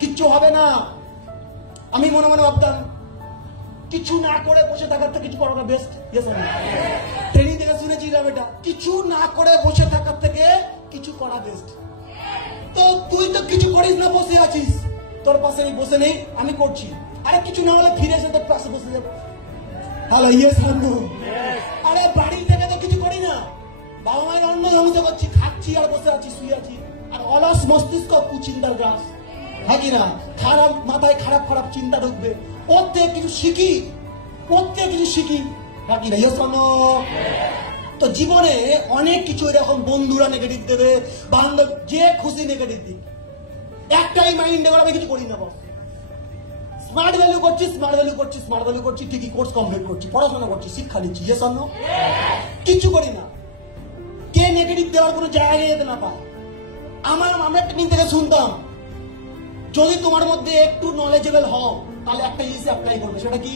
কিচ্ছু হবে না। আমি মনে মনে ভাবতাম কিছু না করে বসে থাকার থেকে কিছু করাটা বেস্ট। ট্রেনিং থেকে শুনেছিলাম এটা, কিছু না করে বসে থাকার থেকে কিছু করা বেস্ট। তো তুই তো কিছু করিস না, বসে আছিস, তোর পাশে আমি বসে নেই, আমি করছি। আরে কিছু না হলে ফিরে এসে তোর পাশে বসে যাবো। হ্যালো, ইয়েস বন্ধু। আরে বাড়ি থেকে তো কিছু করি না, বাবা মায়ের অন্ন ধ্বংস করছি, খাচ্ছি আর বসে আছি, শুয়ে আছি। আর অলস মস্তিষ্ক, কুচিন্তার গ্রাস, হ্যাঁ কি না? খারাপ মাথায় খারাপ খারাপ চিন্তা ঢুকবে, ওর থেকে কিছু শিখি, ওর থেকে কিছু শিখি, হ্যাঁ কি না? ইয়েস বন্ধু। তো জীবনে অনেক কিছু এরকম বন্ধুরা নেগেটিভ দেবে, বান্ধব যে খুশি নেগেটিভ দিক, একটাই মাইন্ডে করে আমি কিছু করি না বস। স্মার্ট ভ্যালু করছি, স্মার্ট ভ্যালু করছি, স্মার্ট ভ্যালু করছি, ঠিকই কোর্স কমপ্লিট করছি, পড়াশোনা করছি, শিক্ষা নিচ্ছি, ইয়েস অর নো? কিছু করি না। কে নেগেটিভ দেওয়ার কোনো জায়গায় যেতে না পায়। আমরা ট্রেনিং থেকে শুনতাম, যদি তোমার মধ্যে একটু নলেজেবল হও তাহলে একটা জিনিস অ্যাপ্লাই করবে, সেটা কি?